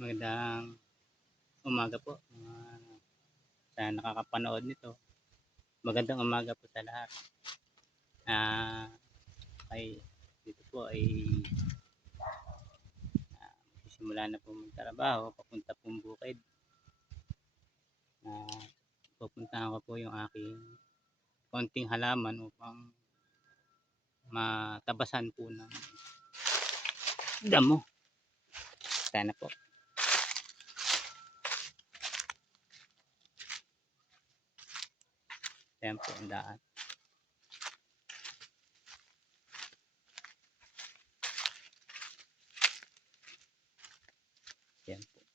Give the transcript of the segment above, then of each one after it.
Magandang umaga po, sa nakakapanood nito. Magandang umaga po sa lahat. Ay dito po ay magsisimula na po magtrabaho papunta pong bukid. Pupuntahan ko po yung aking konting halaman upang matabasan po ng damo. Sana po. Ayan po ang daan. Ayan po.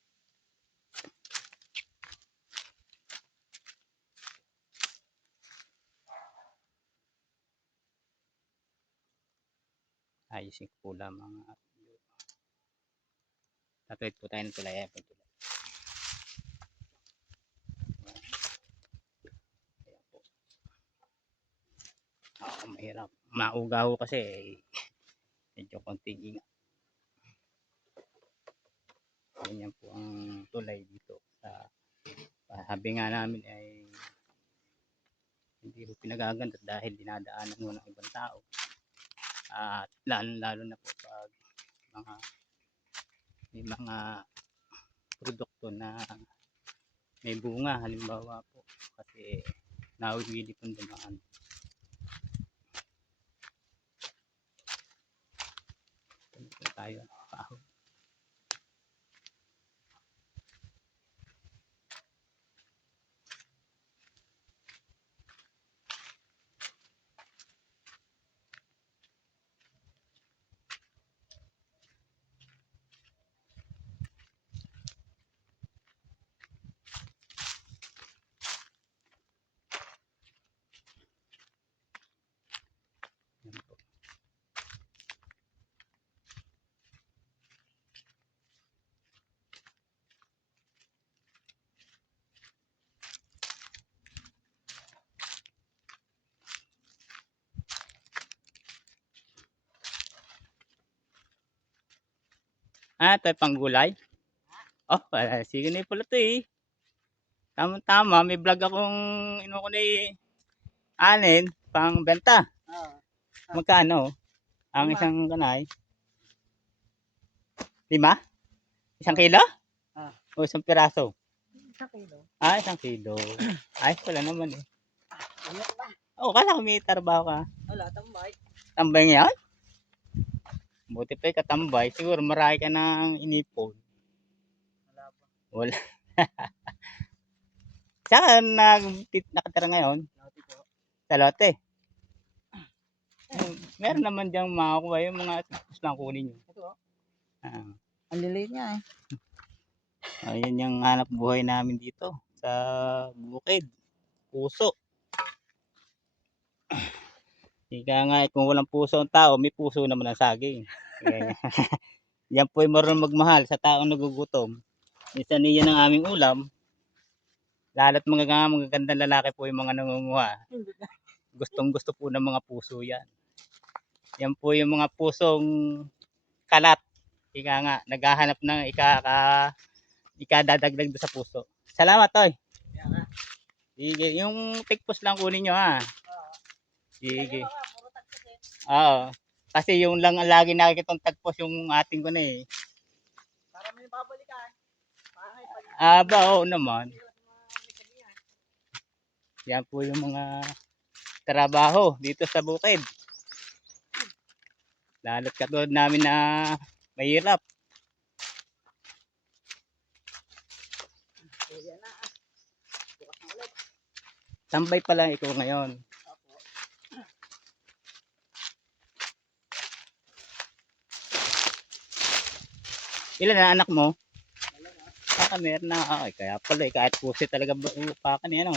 Ayusin ko po lamang. Tatawid po tayo ng tulay. Ayan po tulay. Ayan po. Mahirap. Maugaw kasi medyo konting ingat. Ganyan po ang tulay dito sa sabi nga namin ay hindi po pinagaganda dahil dinadaanan mo ng ibang tao. At lalo na po pag may mga produkto na may bunga, halimbawa po kasi nawili pong dumaan. Ito tayo kahoy. Ito pang gulay. Oh, sige na pala to eh. Tama-tama, may vlog akong inuko ni anin, pang benta. Magkano? Ang isang kanay? 5? 1 kilo? O 1 piraso? 1 kilo. 1 kilo. Ayos pala naman eh. Kala ko may trabaho ka. Wala, tambay. Tambay ngayon? Buti pa katambay. Siguro marami ka ng inipon. Wala pa. Wala. Saan nakatira ngayon? Lote po. Sa lote? Meron naman diyang makakuha yung mga tipos lang kunin nyo. Ito. Ang liliit niya eh. Ayan yung hanap buhay namin dito sa bukid. Puso. Ika nga kung walang puso ang tao, may puso naman ang saging. Yan po ay marunong magmahal sa taong nagugutom. Minsan niyan ang aming ulam. Lalo't mga magagandang lalaki po yung mga nangunguha. Gustong gusto po ng mga puso yan. Yan po yung mga pusong kalat. Ika nga, naghahanap ng ikadadagdag sa puso. Salamat, Toy. Sige, yung tikpos lang kunin nyo ha. Sige. Oo. Kasi yung lang lagi nakikitong tagpos yung ating ko na eh. Para may babalikan. Oo naman. Yan po yung mga trabaho dito sa bukid. Lalo't katulad namin na mahirap. Tambay pa lang ikaw ngayon. Ilan na anak mo? Meron na. Kaya pala kahit pusi talaga pa ka niya no.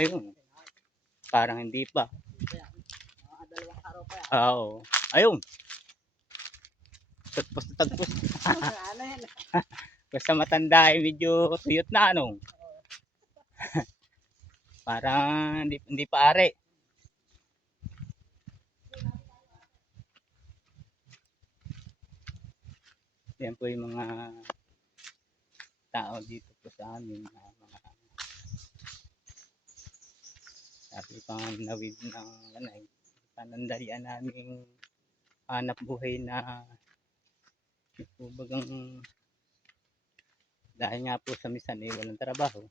Ayun. Parang hindi pa. Dalawang araw pa yan. Oo. Ayun. Tagpos na tagpos. Ano yan? Basta matanda ay medyo tuyot na ano. Parang hindi pa ari. Yan po yung mga tao dito po sa amin. Mga sabi pang nawid ng lanay. Panandalian naming hanap buhay na bagang dahil nga po sa misan eh walang trabaho.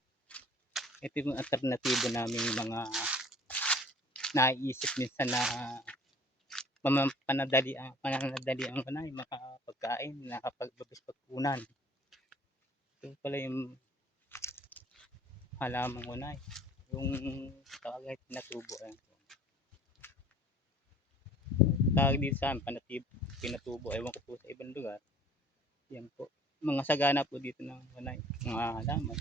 Ito yung alternatibo namin mga naiisip minsan na pananadalian ko na yung mga pagkain na kapag pagpunan. Ito pala yung halaman ko na yung tawag ay pinatubo. Tawag din sa amin pinatubo. Ewan ko po sa ibang lugar. Yan po. Mga sagana po dito ng Wanay. Mga halaman.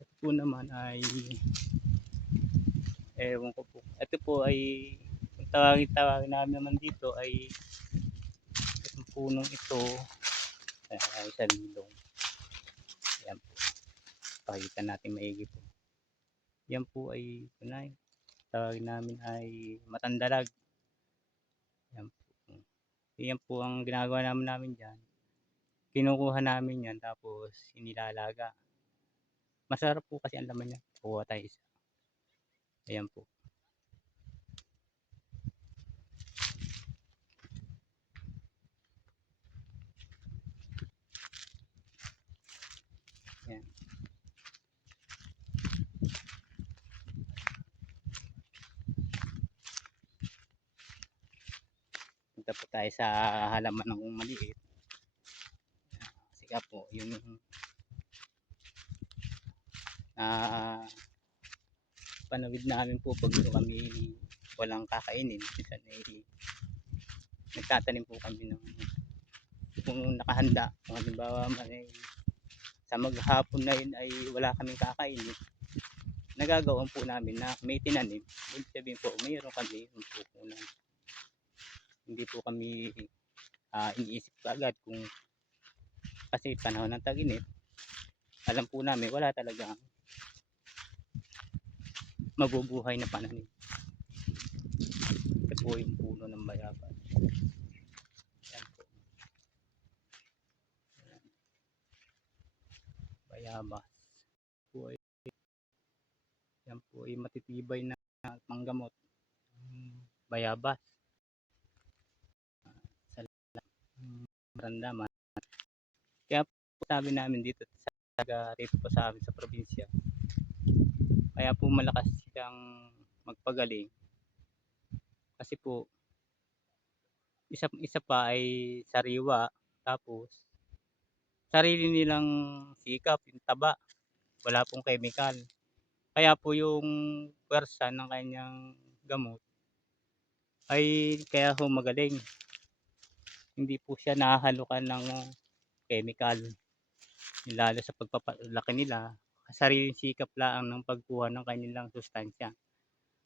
Ito po naman ay ewan ko po. Ito po ay kung tawagin namin naman dito ay itong punong ito ay sa lilong. Yan po. Pakita natin maigi po. Yan po ay kunay. Tawagin namin ay matandalag. Yan po. Yan po ang ginagawa namin dyan. Kinukuha namin yan tapos inilalaga. Masarap po kasi ang laman niya. Kuha tayo isa. Ayan po. Ayan. Punta po tayo sa halaman ng maliit. Kasi ka po, yung panawid namin po pag kami walang kakainin. Minsan ay nagtatanim po kami ng kung nakahanda. Kung halimbawa sa maghapon na yun ay wala kaming kakainin. Nagagawan po namin na may tinanim. Ibig sabihin po, mayroon kami yung pupunan. Hindi po kami iniisip agad kung kasi panahon ng tag-init. Alam po namin wala talaga mabubuhay na pananim. Ito po yung puno ng bayabas. Yan po. Bayabas. Yan po ay matitibay na panggamot. Bayabas. Sa marandaman. Kaya po sabi namin dito po sa amin sa probinsya. Kaya po malakas silang magpagaling. Kasi po isa pa ay sariwa tapos sarili nilang sikap, yung taba. Wala pong chemical. Kaya po yung pwersa ng kanyang gamot ay kaya ho magaling. Hindi po siya nahahalukan ng chemical. Lalo sa pagpapalaki nila, sariling sikap lang ng pagkuha ng kanilang sustansya.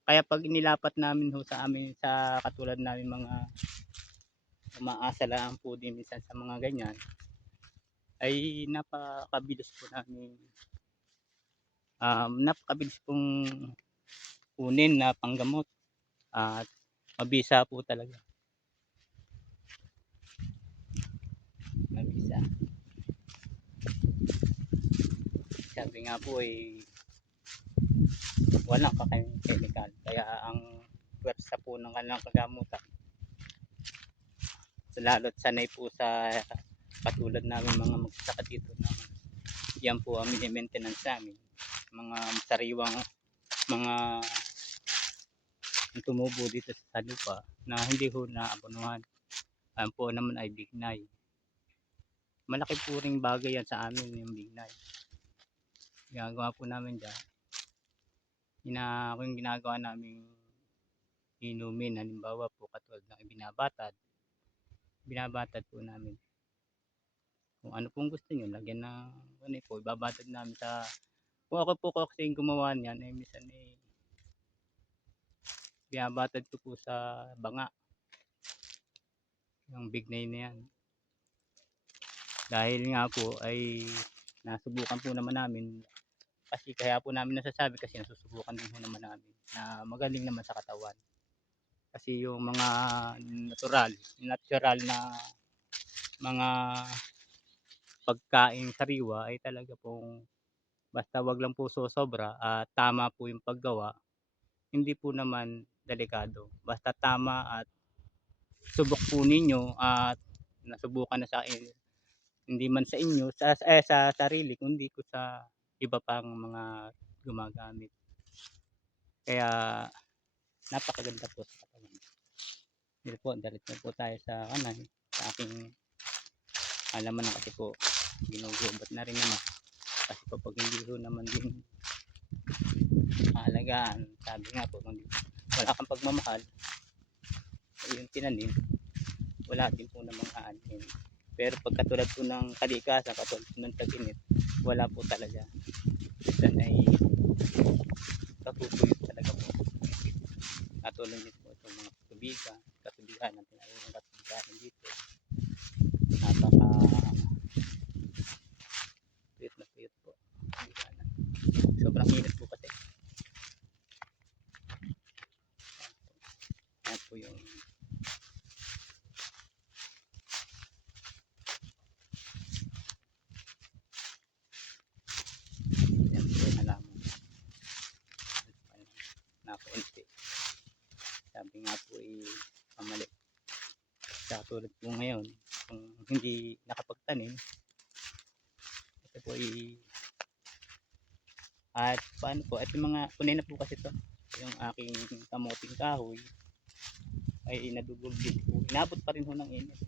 Kaya pag inilapat namin ho sa amin sa katulad namin mga umaasa lang po din minsan sa mga ganyan, ay napakabilis po namin napakabilis pong kunin na panggamot at mabisa po talaga. Mabisa. Sabi nga po ay walang chemical. Kaya ang pwersa po ng kanilang kagamutan lalo't sanay po sa katulad namin mga magsasaka dito na yan po ang mini-maintenance namin. Mga sariwang mga tumubo dito sa lupa na hindi ho naabunuhan. Ayan po naman ay bignay. Malaki po ring bagay yan sa amin yung bignay. Ginagawa po namin dyan. Yung ginagawa namin inumin. Halimbawa po katulad ng binabatad po namin. Kung ano pong gusto nyo, lagyan ng ano po, ibabatad namin sa kung ako po kasi yung gumawa niyan ay minsan binabatad ko po sa banga. yung bignay na yan. Dahil nga po ay nasubukan po naman namin, kasi kaya po namin nasasabi kasi nasusubukan din po naman namin na magaling naman sa katawan. Kasi yung mga natural na mga pagkain sariwa ay talaga pong basta wag lang po sosobra at tama po yung paggawa, hindi po naman delikado. Basta tama at subok po ninyo at nasubukan na sa hindi man sa inyo sa sarili kundi ko sa iba pang mga gumagamit. Kaya napakaganda po sa katawan. Sige po, diretso po tayo sa kanan, sa aking halaman na kasi po ginugubat na rin naman. Kasi kapag hindi ko naman din aalagaan, sabi nga po kung wala kang pagmamahal yung tinanim, wala din po namang aanin. Pero pag katulad po ng kalikasan, katulad po ng tag-init, wala po talaga. Minsan ay katutuyot talaga po. Katulad nito po itong mga katubigan ng tinawag ng katubigan dito. Napaka tuyot na tuyot po. Sobrang init po kasi. Yan po yung halaman. Napaunti. Sabi nga po pamali. Sa tulad po ngayon, kung hindi nakapagtanim, ito po at paano po, ito mga kunay na po kasi ito. Yung aking kamuting kahoy ay nadugog din po. Inabot pa rin ho ng init.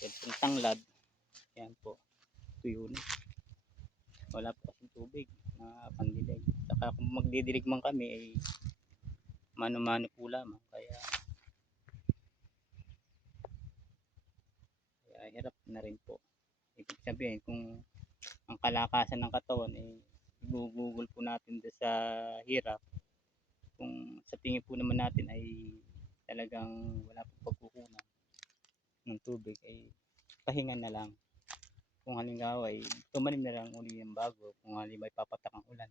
Itong tanglad, yan po, tuyo na. Wala po kasing tubig na pandilig. Saka kung magdidilig man kami ay mano-mano po lamang. Kaya hirap na rin po. Ibig sabihin kung ang kalakasan ng katawan ay gugugol po natin doon sa hirap. Kung sa tingin po naman natin ay talagang wala pong pagkukunan ng tubig ay pahinga na lang. Kung halimbawa ay tumanim na lang uli ng bago kung halimbawa ipapatak ang ulan.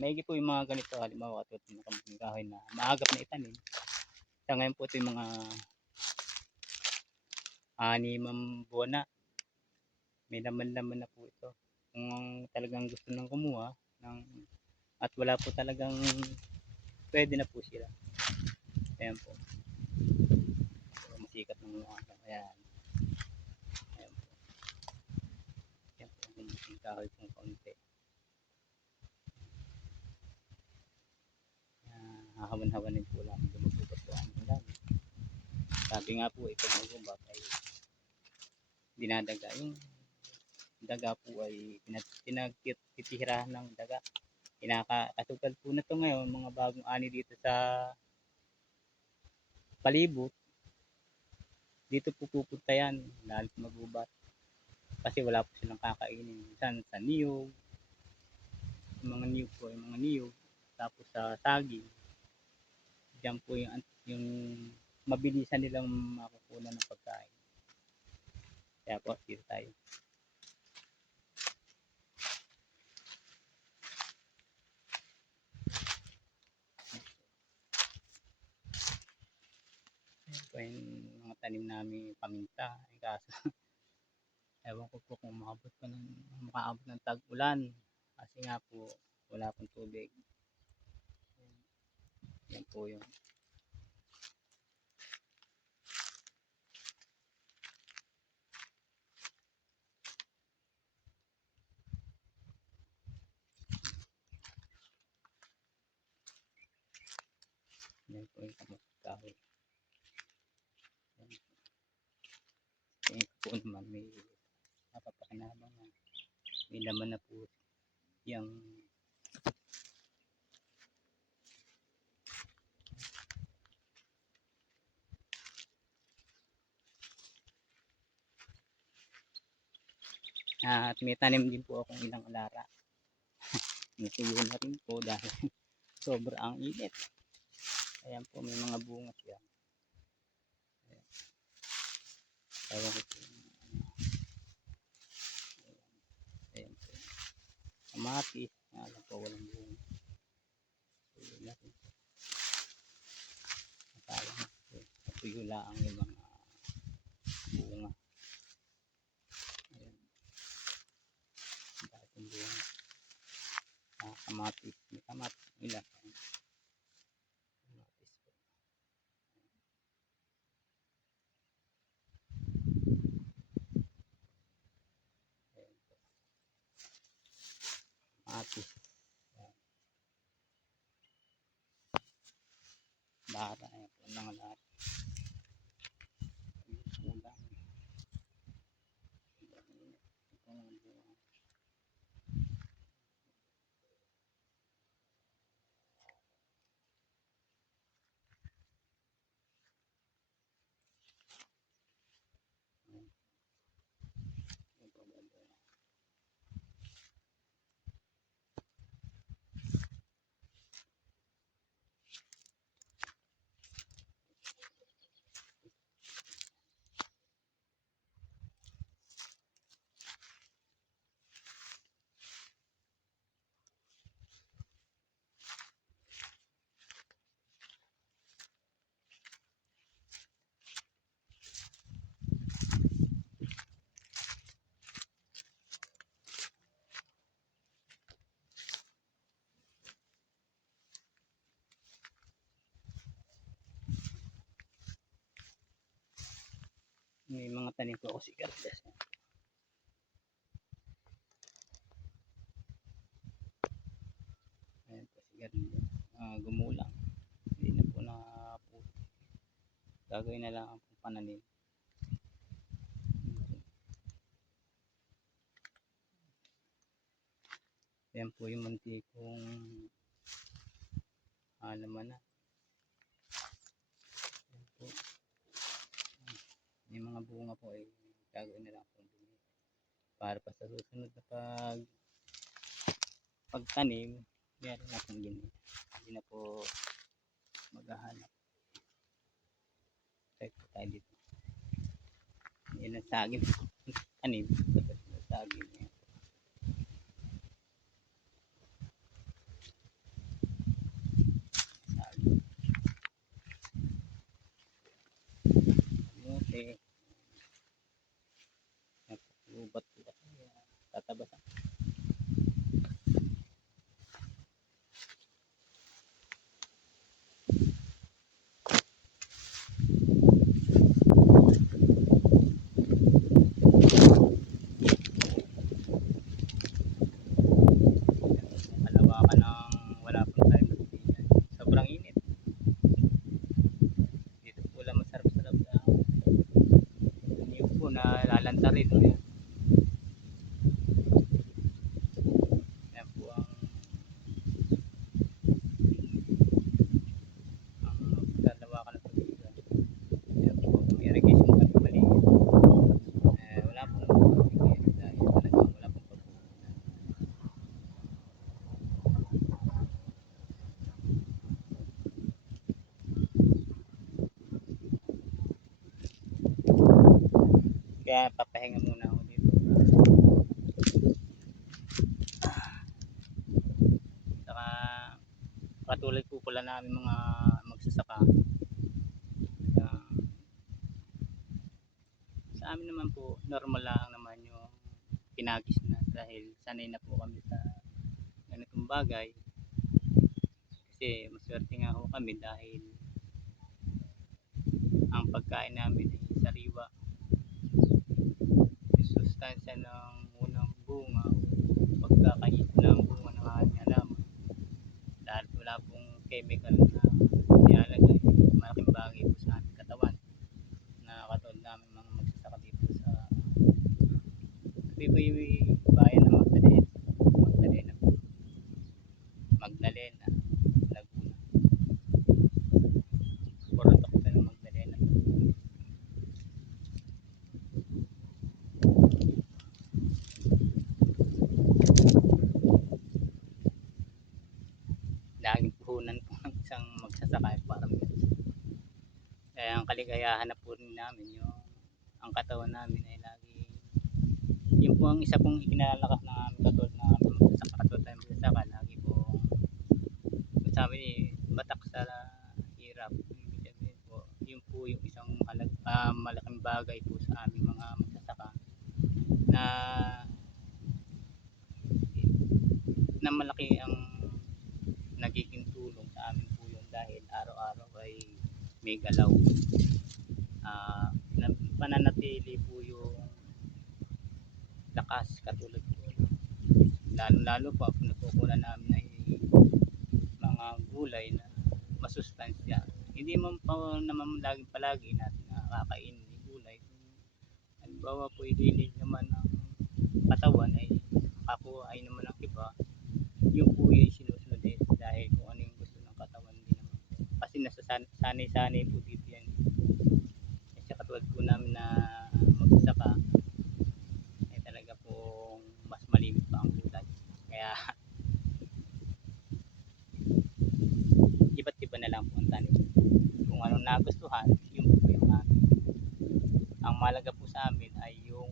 Maigi po yung mga ganito halimbawa katulad ng kamuting kahoy na maagap na itanim. Sa ngayon po ito yung mga 6 buwan na. May laman-laman na po ito. Kung talagang gusto nang kumuha at wala po talagang pwede na po sila. Ayan po. So, masikat ng mga ayan. Ayan po. Ayan po. Yung kahoy pong kaunti. Hahawan-hawanin po lang. Gumugubat po ang ulan. Sabi nga po, pag nagubat ay dinadaga. Yung daga po ay pinagtitirahan ng daga. Katulad po na ito ngayon, mga bagong ani dito sa palibot. Dito po pupunta yan, lalo magubat. Kasi wala po silang kakainin. Minsan sa niyog, yung mga niyog po, yung mga niyog. Tapos sa saging. Diyan po yung mabilisan nilang makukunan ng pagkain. Kaya po, dito tayo. Ito yung mga tanim namin paminta. Kaso, ewan ko po kung makaabot ng tag-ulan. Kasi nga po, wala pong tubig. Yan po yung kamuting kahoy. Tingin ko po naman may napapakinabang na. May laman na po yung at may tanim din po akong ilang alara. Natuyo na rin po dahil sobrang init. Ayan po, may mga bunga siya. Ewan ko po. Ayan po. Kamatis. Alam po walang bunga. Tuloy natin. Sayang. Napuyula ang yung mga bunga. Ayan. Dating bunga. Kamatis. May kamatis. Ilan. Kamatis po. Ayan po. Kamatis. Ayan. Lara. Ayan po. Mga lara. Ulang. May mga tanim po ako sigarilyas. Ayan po sigarilyas. Gumulang. Hindi na po nakaputo. Gagawin na lang ang pananim. Ayan po yung mantikong halaman na. Ayan po. Yung mga bunga po ay gagawin na lang po para pa sa susunod na pagtanim, meron na pong ganyan. Hindi na po maghahanap. Check po tayo dito. Yan ang saging. Tanim. Saging. Saging. Kamote. Ubat po kasi. Tatabasan. Kalawakan ng wala pong tayo nagpipilian. Sobrang init. Dito po lang masarap sa labda. Yung po na lalanta rin. Yan po ang kalawakan ng tubig. Yan po may irrigation kami maliit. Wala pong tubig dahil talagang wala pong pagpupunan. Kaya papahinga muna ako dito. Saka katulad po pala namin mga magsasaka. Sa amin naman po normal lang naman yung pinagis na dahil sanay na po kami sa ganitong bagay. Kasi maswerte nga ho kami dahil ang pagkain namin ay sariwa. Yung sustansya ng unang bunga o pagkakait ng bunga ng ating halaman dahil wala pong chemical na nilalagay, malaking bagay po sa aming katawan na katulad namin mga magsasaka dito sa bayan ng Magdalena, Laguna, Porotok ng Magdalena. Laging puhunan po ng isang magsasaka para kaya ang kaligayahan na po rin namin yung ang katawan namin ay lagi, yun po ang isa pong ikinalalakas ng aming katulad na sa katulad tayong magsasaka, lagi po sabi ni batak sa hirap. Ibig sabihin po, yun po yung isang malaking bagay po sa aming mga magsasaka na malaki ang nagiging tulong sa amin po yun dahil araw-araw ay may galaw. Pananatili po yung lakas katulad po, lalo pa kung nakukuha namin ay mga gulay na masustansya. Hindi man pa naman laging palagi natin nakakainin ng gulay. Halimbawa po idilig naman ng katawan ay ako ay naman ang iba, yung po yung sinusunod dahil kung ano yung gusto ng katawan din naman. Kasi nasasanay-sanay po dito yan. Kasi katulad po namin na magsasaka ay talaga pong mas malimit pa ang gulay. Kaya iba't iba na lang po ang tanim. Kung anong nagustuhan, yun po yung amin. Ang mahalaga po sa amin ay yung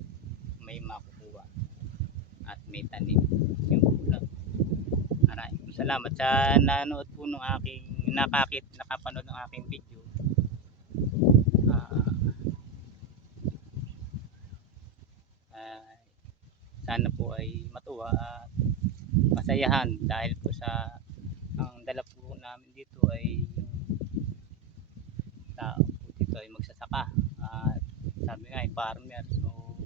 may makukuha at may tanim. Yung po lang. Maraming salamat sa nanood po ng aking nakapanood ng aking video. Sana po ay matuwa at masayahan dahil po sa ang dala po namin dito ay yung tao po dito ay magsasaka at sabi nga ay farmer, so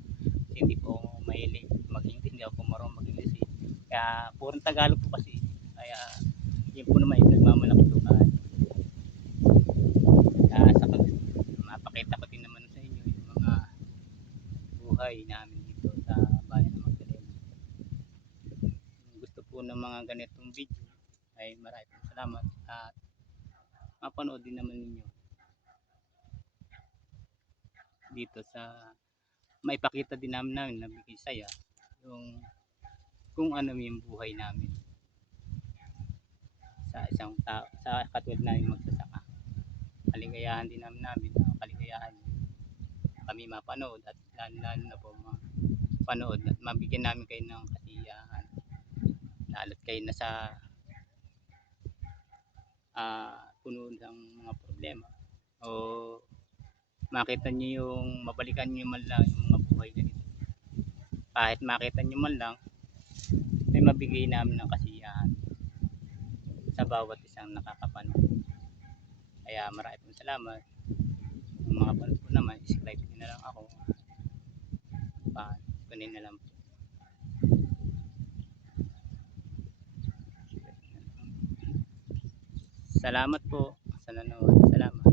hindi po mahilig mag-English, hindi ako marunong mag-English kaya purong Tagalog po kasi, kaya yun po naman yung nagmamalaki to kaya sa mapakita ko din naman sa inyo yung mga buhay namin dito sa bayan ng Magdalena. Gusto po ng mga ganitong video ay maraming salamat at mapanood din naman ninyo dito sa maipakita din namin na bigay saya yung kung ano yung buhay namin sa isang tao, sa katulad namin magsasaka. Kaligayahan din namin kaligayahan kami mapanood at lalo na po mapanood at mabigyan namin kayo ng kasiyahan lalo't kayo na sa puno ng mga problema o makita nyo yung mabalikan nyo man lang yung mga buhay ganito, kahit makita nyo man lang may mabigay namin ng kasiyahan sa bawat isang nakakapanood. Kaya marami pong salamat. Yung mga panood po naman, subscribe nyo na lang ako, kunin na lang po. Salamat po sa nanood. Salamat.